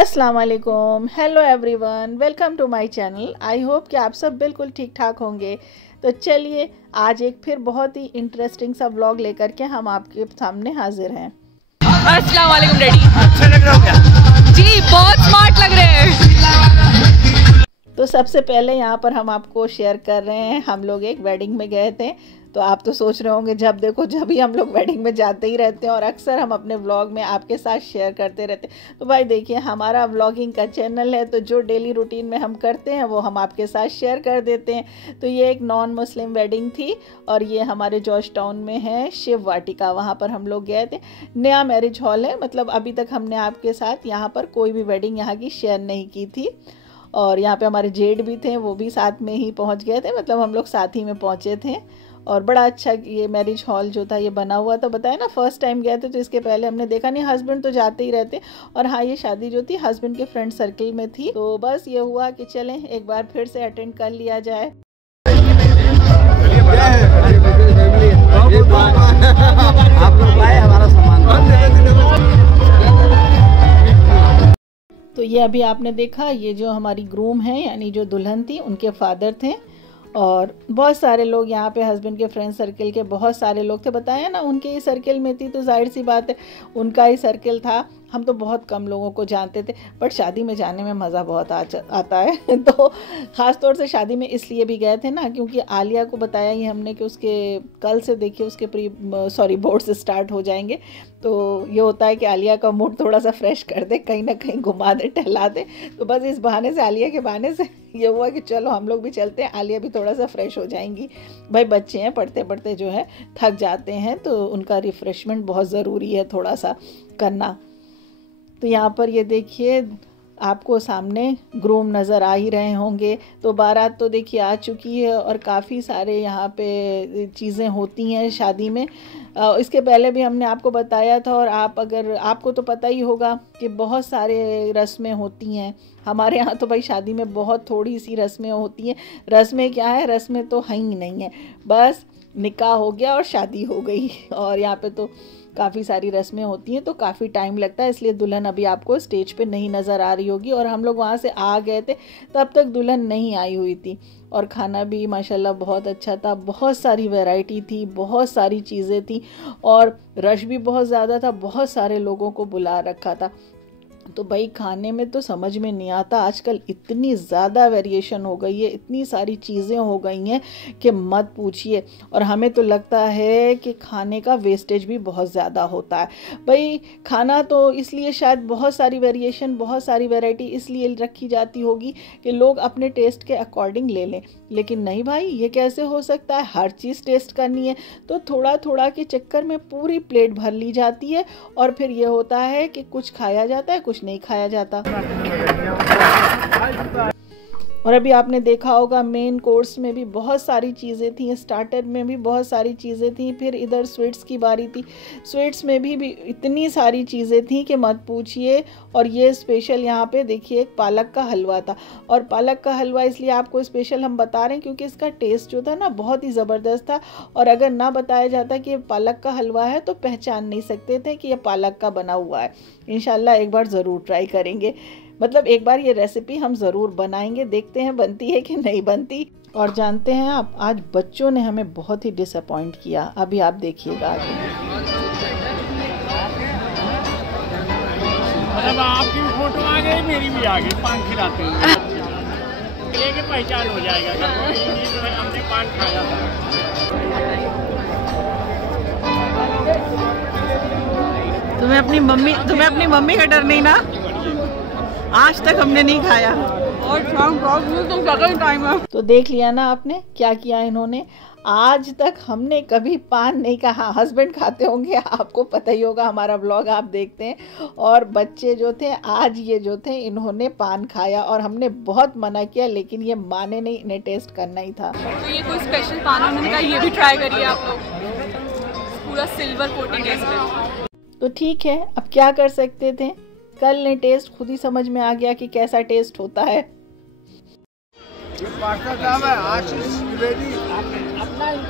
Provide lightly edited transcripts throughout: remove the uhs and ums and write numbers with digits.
अस्सलाम वालेकुम, hello everyone, welcome to my channel. I hope कि आप सब बिल्कुल ठीक ठाक होंगे। तो चलिए आज एक फिर बहुत ही इंटरेस्टिंग सा व्लॉग लेकर के हम आपके सामने हाजिर हैं। अस्सलाम वालेकुम डैडी। अच्छा लग रहा हो क्या? जी बहुत स्मार्ट लग रहे हैं। तो सबसे पहले यहाँ पर हम आपको शेयर कर रहे हैं, हम लोग एक वेडिंग में गए थे। तो आप तो सोच रहे होंगे जब देखो जब ही हम लोग वेडिंग में जाते ही रहते हैं और अक्सर हम अपने व्लॉग में आपके साथ शेयर करते रहते हैं। तो भाई देखिए हमारा व्लॉगिंग का चैनल है, तो जो डेली रूटीन में हम करते हैं वो हम आपके साथ शेयर कर देते हैं। तो ये एक नॉन मुस्लिम वेडिंग थी और ये हमारे जॉर्ज टाउन में है शिव वाटिका, वहाँ पर हम लोग गए थे। नया मैरिज हॉल है, मतलब अभी तक हमने आपके साथ यहाँ पर कोई भी वेडिंग यहाँ की शेयर नहीं की थी। और यहाँ पे हमारे जेठ भी थे, वो भी साथ में ही पहुँच गए थे, मतलब हम लोग साथ ही में पहुँचे थे। और बड़ा अच्छा ये मैरिज हॉल जो था ये बना हुआ था। बताया ना फर्स्ट टाइम गए थे तो इसके पहले हमने देखा नहीं। हस्बैंड तो जाते ही रहते। और हाँ, ये शादी जो थी हस्बैंड के फ्रेंड सर्कल में थी, तो बस ये हुआ कि चलें एक बार फिर से अटेंड कर लिया जाए। तो ये अभी आपने देखा, ये जो हमारी ग्रूम है यानी जो दुल्हन थी उनके फादर थे और बहुत सारे लोग यहाँ पे हस्बैंड के फ्रेंड सर्कल के बहुत सारे लोग थे। बताया ना उनके ही सर्कल में थी तो जाहिर सी बात है उनका ही सर्कल था। हम तो बहुत कम लोगों को जानते थे, बट शादी में जाने में मज़ा बहुत आता है। तो ख़ास तौर से शादी में इसलिए भी गए थे ना क्योंकि आलिया को बताया ही हमने कि उसके कल से देखिए उसके बोर्ड्स स्टार्ट हो जाएंगे। तो ये होता है कि आलिया का मूड थोड़ा सा फ्रेश कर दे, कहीं ना कहीं घुमा दे टहला दे। तो बस इस बहाने से, आलिया के बहाने से ये हुआ कि चलो हम लोग भी चलते हैं, आलिया भी थोड़ा सा फ्रेश हो जाएंगी। भाई बच्चे हैं, पढ़ते पढ़ते जो है थक जाते हैं, तो उनका रिफ़्रेशमेंट बहुत ज़रूरी है थोड़ा सा करना। तो यहाँ पर ये देखिए आपको सामने ग्रूम नज़र आ ही रहे होंगे। तो बारात तो देखिए आ चुकी है और काफ़ी सारे यहाँ पे चीज़ें होती हैं शादी में। इसके पहले भी हमने आपको बताया था और आपको तो पता ही होगा कि बहुत सारे रस्में होती हैं। हमारे यहाँ तो भाई शादी में बहुत थोड़ी सी रस्में होती हैं। रस्में क्या है, रस्में तो हैं ही नहीं है, बस निकाह हो गया और शादी हो गई। और यहाँ पे तो काफ़ी सारी रस्में होती हैं तो काफ़ी टाइम लगता है, इसलिए दुल्हन अभी आपको स्टेज पे नहीं नज़र आ रही होगी। और हम लोग वहाँ से आ गए थे तब तक दुल्हन नहीं आई हुई थी। और खाना भी माशाल्लाह बहुत अच्छा था, बहुत सारी वैरायटी थी, बहुत सारी चीज़ें थी और रश भी बहुत ज़्यादा था, बहुत सारे लोगों को बुला रखा था। तो भाई खाने में तो समझ में नहीं आता, आजकल इतनी ज़्यादा वेरिएशन हो गई है, इतनी सारी चीज़ें हो गई हैं कि मत पूछिए। और हमें तो लगता है कि खाने का वेस्टेज भी बहुत ज़्यादा होता है। भाई खाना तो इसलिए शायद बहुत सारी वेरिएशन, बहुत सारी वैरायटी इसलिए रखी जाती होगी कि लोग अपने टेस्ट के अकॉर्डिंग ले लें। लेकिन नहीं भाई, ये कैसे हो सकता है, हर चीज़ टेस्ट करनी है। तो थोड़ा थोड़ा के चक्कर में पूरी प्लेट भर ली जाती है और फिर ये होता है कि कुछ खाया जाता है, कुछ नहीं खाया जाता। और अभी आपने देखा होगा मेन कोर्स में भी बहुत सारी चीज़ें थी, स्टार्टर में भी बहुत सारी चीज़ें थी, फिर इधर स्वीट्स की बारी थी। स्वीट्स में भी इतनी सारी चीज़ें थी कि मत पूछिए। और ये स्पेशल यहाँ पे देखिए एक पालक का हलवा था। और पालक का हलवा इसलिए आपको स्पेशल हम बता रहे हैं क्योंकि इसका टेस्ट जो था ना बहुत ही ज़बरदस्त था। और अगर ना बताया जाता कि ये पालक का हलवा है तो पहचान नहीं सकते थे कि ये पालक का बना हुआ है। इंशाल्लाह एक बार ज़रूर ट्राई करेंगे, मतलब एक बार ये रेसिपी हम ज़रूर बनाएंगे, देखते हैं बनती है कि नहीं बनती। और जानते हैं आप, आज बच्चों ने हमें बहुत ही डिसअपॉइंट किया, अभी आप देखिएगा आगे। मतलब आपकी भी फोटो आ गई, मेरी भी आ गई, पान खिलाते हुए लेके पहचान हो जाएगा तो हमने पान खाया था। तुम्हें अपनी मम्मी का डर नहीं ना? आज तक हमने नहीं खाया और तो देख लिया ना आपने क्या किया इन्होंने। आज तक हमने कभी पान नहीं कहा, हस्बैंड खाते होंगे, आपको पता ही होगा, हमारा व्लॉग आप देखते हैं। और बच्चे जो थे आज ये जो थे इन्होंने पान खाया और हमने बहुत मना किया लेकिन ये माने नहीं, इन्हें टेस्ट करना ही था। तो ये कोई स्पेशल पान है, उन्होंने कहा ये भी ट्राई करिए आप लोग, पूरा सिल्वर कोटिंग है इसमें। तो ठीक है, अब क्या कर सकते थे, कल ने टेस्ट खुद ही समझ में आ गया कि कैसा टेस्ट होता है। ये पार्टनर नाम है आशीष द्विवेदी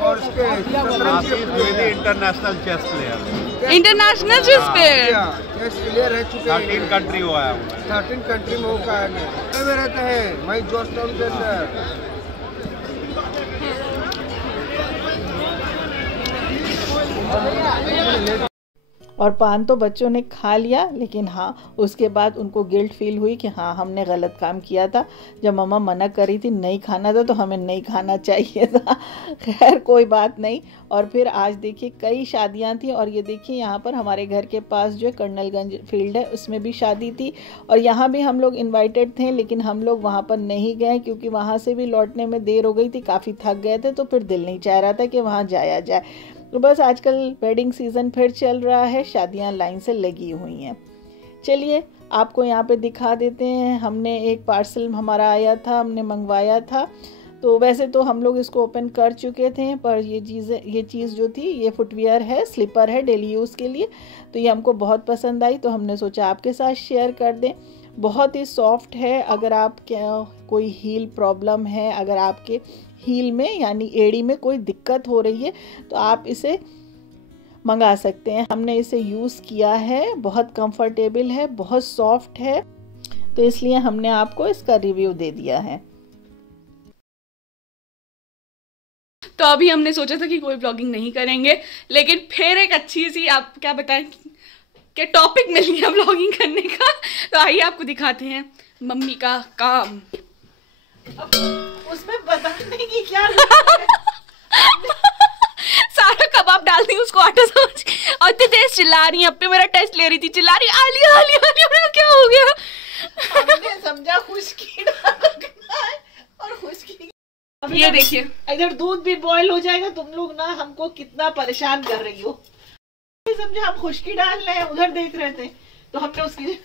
और उसके Ashish Dwivedi international chess player, international chess player, chess player रह चुके हैं। 13 कंट्री हुआ है। 13 कंट्री में होगा है में रहते हैं। मैं जॉर्ज टाउन के अंदर। और पान तो बच्चों ने खा लिया, लेकिन हाँ उसके बाद उनको गिल्ट फील हुई कि हाँ हमने गलत काम किया था। जब मम्मा मना करी थी नहीं खाना था तो हमें नहीं खाना चाहिए था। खैर कोई बात नहीं। और फिर आज देखिए कई शादियां थी, और ये देखिए यहाँ पर हमारे घर के पास जो कर्नलगंज फील्ड है उसमें भी शादी थी, और यहाँ भी हम लोग इन्वाइटेड थे, लेकिन हम लोग वहाँ पर नहीं गए क्योंकि वहाँ से भी लौटने में देर हो गई थी, काफ़ी थक गए थे, तो फिर दिल नहीं चाह रहा था कि वहाँ जाया जाए। तो बस आजकल वेडिंग सीज़न फिर चल रहा है, शादियां लाइन से लगी हुई हैं। चलिए आपको यहाँ पे दिखा देते हैं। हमने एक पार्सल हमारा आया था, हमने मंगवाया था। तो वैसे तो हम लोग इसको ओपन कर चुके थे, पर ये चीज़ जो थी ये फुटवियर है, स्लीपर है डेली यूज़ के लिए। तो ये हमको बहुत पसंद आई, तो हमने सोचा आपके साथ शेयर कर दें। बहुत ही सॉफ्ट है। अगर आप कोई हील प्रॉब्लम है, अगर आपके हील में यानी एड़ी में कोई दिक्कत हो रही है तो आप इसे मंगा सकते हैं। हमने इसे यूज़ किया है, बहुत कंफर्टेबल है, बहुत सॉफ्ट है, तो इसलिए हमने आपको इसका रिव्यू दे दिया है। तो अभी हमने सोचा था कि कोई ब्लॉगिंग नहीं करेंगे, लेकिन फिर एक अच्छी सी आप क्या बताएं कि टॉपिक मिल गया ब्लॉगिंग करने का। तो आइए आपको दिखाते हैं मम्मी का काम। उसमें बताने की क्या सारा कबाब डाल दी उसको आटा समझ, और इतनी तेज चिल्ला रही है। अब पे मेरा टेस्ट ले रही थी, चिल्ला रही आलिया आलिया आलिया, क्या हो गया? हमने समझा खुशकी डालना है और खुशकी। ये देखिए इधर दूध भी बॉईल हो जाएगा। तुम लोग ना हमको कितना परेशान कर रही हो। समझा हम खुशकी डाल रहे हैं, उधर देख रहे थे तो हमने उसकी।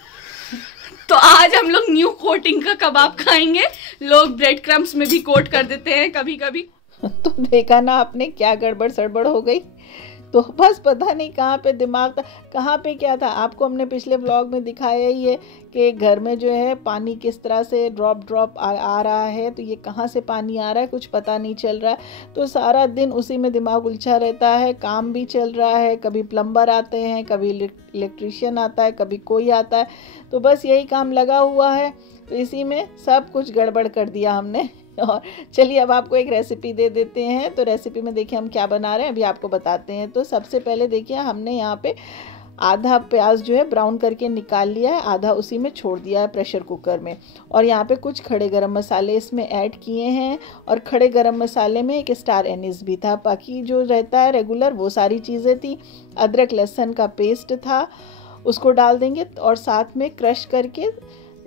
तो आज हम लोग न्यू कोटिंग का कबाब खाएंगे। लोग ब्रेड क्रम्स में भी कोट कर देते हैं कभी कभी। तो देखा ना आपने क्या गड़बड़ सड़बड़ हो गई। तो बस पता नहीं कहाँ पे दिमाग था, कहाँ पे क्या था। आपको हमने पिछले व्लॉग में दिखाया ही है कि घर में जो है पानी किस तरह से ड्रॉप आ रहा है। तो ये कहाँ से पानी आ रहा है कुछ पता नहीं चल रहा है। तो सारा दिन उसी में दिमाग उलझा रहता है। काम भी चल रहा है, कभी प्लम्बर आते हैं, कभी इलेक्ट्रीशियन आता है, कभी कोई आता है। तो बस यही काम लगा हुआ है। तो इसी में सब कुछ गड़बड़ कर दिया हमने। और चलिए अब आपको एक रेसिपी दे देते हैं। तो रेसिपी में देखिए हम क्या बना रहे हैं, अभी आपको बताते हैं। तो सबसे पहले देखिए हमने यहाँ पे आधा प्याज जो है ब्राउन करके निकाल लिया है, आधा उसी में छोड़ दिया है प्रेशर कुकर में। और यहाँ पे कुछ खड़े गरम मसाले इसमें ऐड किए हैं, और खड़े गरम मसाले में एक स्टार एनिस भी था। बाकी जो रहता है रेगुलर वो सारी चीज़ें थी। अदरक लहसुन का पेस्ट था, उसको डाल देंगे, और साथ में क्रश करके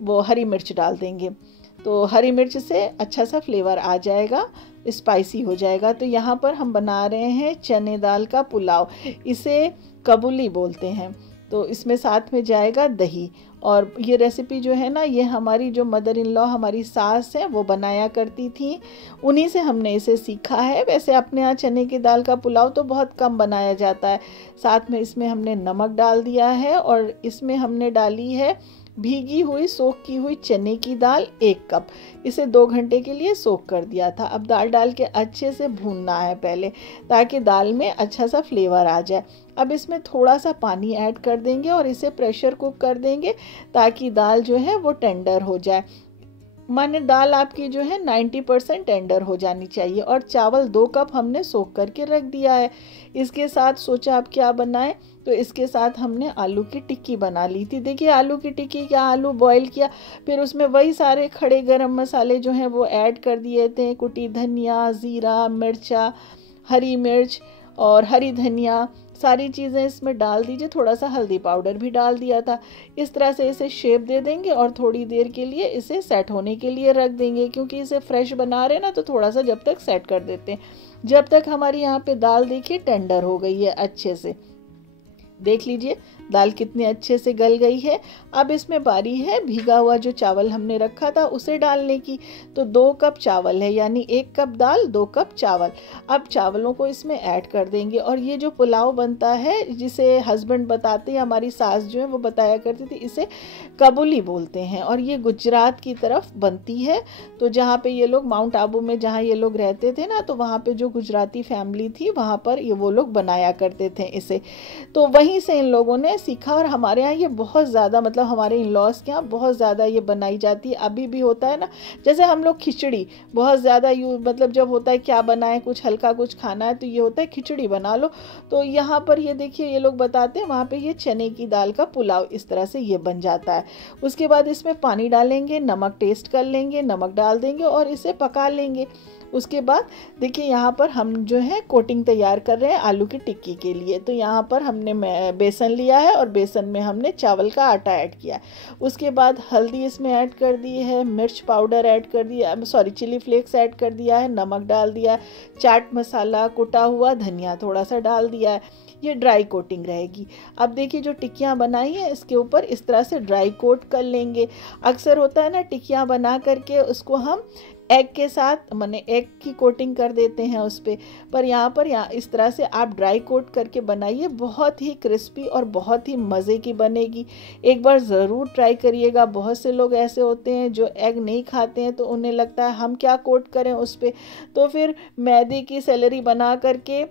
वो हरी मिर्च डाल देंगे। तो हरी मिर्च से अच्छा सा फ्लेवर आ जाएगा, स्पाइसी हो जाएगा। तो यहाँ पर हम बना रहे हैं चने दाल का पुलाव, इसे कबूली बोलते हैं। तो इसमें साथ में जाएगा दही। और ये रेसिपी जो है ना, ये हमारी जो मदर इन लॉ हमारी सास हैं वो बनाया करती थी, उन्हीं से हमने इसे सीखा है। वैसे अपने यहाँ चने की दाल का पुलाव तो बहुत कम बनाया जाता है। साथ में इसमें हमने नमक डाल दिया है, और इसमें हमने डाली है भीगी हुई सोख की हुई चने की दाल 1 कप। इसे 2 घंटे के लिए सोख कर दिया था। अब दाल डाल के अच्छे से भूनना है पहले, ताकि दाल में अच्छा सा फ्लेवर आ जाए। अब इसमें थोड़ा सा पानी ऐड कर देंगे और इसे प्रेशर कुक कर देंगे, ताकि दाल जो है वो टेंडर हो जाए। माने दाल आपकी जो है 90% टेंडर हो जानी चाहिए। और चावल 2 कप हमने सोख करके रख दिया है। इसके साथ सोचा अब क्या बनाएं, तो इसके साथ हमने आलू की टिक्की बना ली थी। देखिए आलू की टिक्की क्या, आलू बॉईल किया, फिर उसमें वही सारे खड़े गरम मसाले जो हैं वो ऐड कर दिए थे। कुटी धनिया, ज़ीरा, मिर्चा, हरी मिर्च और हरी धनिया, सारी चीज़ें इसमें डाल दीजिए। थोड़ा सा हल्दी पाउडर भी डाल दिया था। इस तरह से इसे शेप दे देंगे और थोड़ी देर के लिए इसे सेट होने के लिए रख देंगे, क्योंकि इसे फ्रेश बना रहे हैं ना, तो थोड़ा सा जब तक सेट कर देते हैं। जब तक हमारी यहाँ पे दाल देखिए टेंडर हो गई है अच्छे से। देख लीजिए दाल कितने अच्छे से गल गई है। अब इसमें बारी है भीगा हुआ जो चावल हमने रखा था उसे डालने की। तो 2 कप चावल है, यानी 1 कप दाल 2 कप चावल। अब चावलों को इसमें ऐड कर देंगे। और ये जो पुलाव बनता है, जिसे हस्बैंड बताते हैं, हमारी सास जो है वो बताया करती थी, इसे काबुली बोलते हैं और ये गुजरात की तरफ बनती है। तो जहाँ पे ये लोग माउंट आबू में जहाँ ये लोग रहते थे ना, तो वहाँ पे जो गुजराती फैमिली थी वहाँ पर ये वो लोग बनाया करते थे इसे। तो वहीं से इन लोगों ने सीखा और हमारे यहाँ ये बहुत ज़्यादा, मतलब हमारे इन लॉज के यहाँ बहुत ज़्यादा ये बनाई जाती है। अभी भी होता है ना, जैसे हम लोग खिचड़ी बहुत ज़्यादा मतलब जब होता है क्या बनाए, कुछ हल्का कुछ खाना है तो ये होता है खिचड़ी बना लो। तो यहाँ पर ये देखिए ये लोग बताते हैं वहाँ पे ये चने की दाल का पुलाव इस तरह से ये बन जाता है। उसके बाद इसमें पानी डालेंगे, नमक टेस्ट कर लेंगे, नमक डाल देंगे और इसे पका लेंगे। उसके बाद देखिए यहाँ पर हम जो है कोटिंग तैयार कर रहे हैं आलू की टिक्की के लिए। तो यहाँ पर हमने बेसन लिया है और बेसन में हमने चावल का आटा ऐड किया। उसके बाद हल्दी इसमें ऐड कर दी है, मिर्च पाउडर ऐड कर दिया, चिली फ्लेक्स ऐड कर दिया है, नमक डाल दिया है, चाट मसाला, कुटा हुआ धनिया थोड़ा सा डाल दिया है। ये ड्राई कोटिंग रहेगी। अब देखिए जो टिक्कियाँ बनाई हैं इसके ऊपर इस तरह से ड्राई कोट कर लेंगे। अक्सर होता है ना टिक्कियाँ बना करके उसको हम एग के साथ, माने एग की कोटिंग कर देते हैं उस पर यहाँ इस तरह से आप ड्राई कोट करके बनाइए, बहुत ही क्रिस्पी और बहुत ही मज़े की बनेगी। एक बार ज़रूर ट्राई करिएगा। बहुत से लोग ऐसे होते हैं जो एग नहीं खाते हैं, तो उन्हें लगता है हम क्या कोट करें उस पर, तो फिर मैदे की सेलरी बना करके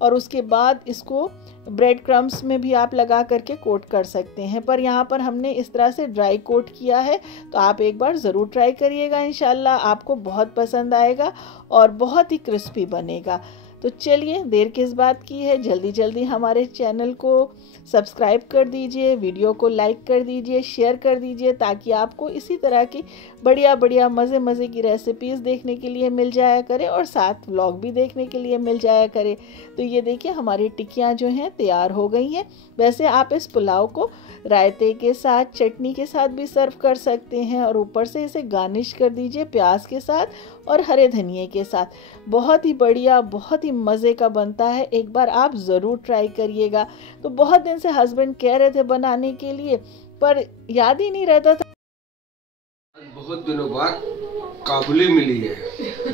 और उसके बाद इसको ब्रेड क्रम्स में भी आप लगा करके कोट कर सकते हैं। पर यहाँ पर हमने इस तरह से ड्राई कोट किया है, तो आप एक बार ज़रूर ट्राई करिएगा। इंशाल्लाह आपको बहुत पसंद आएगा और बहुत ही क्रिस्पी बनेगा। तो चलिए देर किस बात की है, जल्दी जल्दी हमारे चैनल को सब्सक्राइब कर दीजिए, वीडियो को लाइक कर दीजिए, शेयर कर दीजिए, ताकि आपको इसी तरह की बढ़िया बढ़िया मज़े की रेसिपीज़ देखने के लिए मिल जाया करे और साथ व्लॉग भी देखने के लिए मिल जाया करे। तो ये देखिए हमारी टिक्कियाँ जो हैं तैयार हो गई हैं। वैसे आप इस पुलाव को रायते के साथ, चटनी के साथ भी सर्व कर सकते हैं और ऊपर से इसे गार्निश कर दीजिए प्याज के साथ और हरे धनिए के साथ। बहुत ही बढ़िया, बहुत ही मज़े का बनता है। एक बार आप ज़रूर ट्राई करिएगा। तो बहुत दिन से हस्बैंड कह रहे थे बनाने के लिए, पर याद ही नहीं रहता था। बहुत दिनों बाद काबुली मिली है।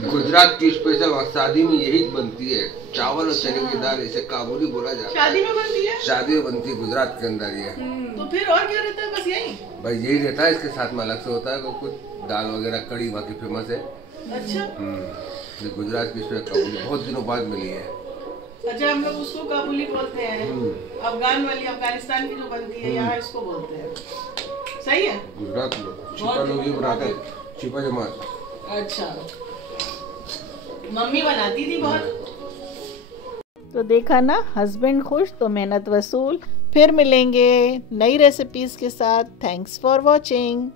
गुजरात की स्पेशल शादी में यही बनती है, चावल और चने की दाल, इसे काबुली बोला जाता है। शादी में बनती है? शादी में बनती है गुजरात के अंदर ये। तो फिर और क्या रहता है? बस यही भाई यही रहता है। इसके साथ में अलग से होता है कुछ दाल वगैरह, कड़ी वहाँ की फेमस है। अच्छा। ये गुजरात की स्पेशल काबुली बहुत दिनों बाद मिली है। अच्छा, हम लोग उसको काबुली बोलते हैं। अफगानिस्तान की जो बनती है यहाँ इसको बोलते हैं। सही है। गुजरात लोग छिपा लोग ही बनाते हैं, छिपा जमात। अच्छा, मम्मी बनाती थी बहुत। तो देखा ना, हस्बैंड खुश तो मेहनत वसूल। फिर मिलेंगे नई रेसिपीज़ के साथ। Thanks for watching.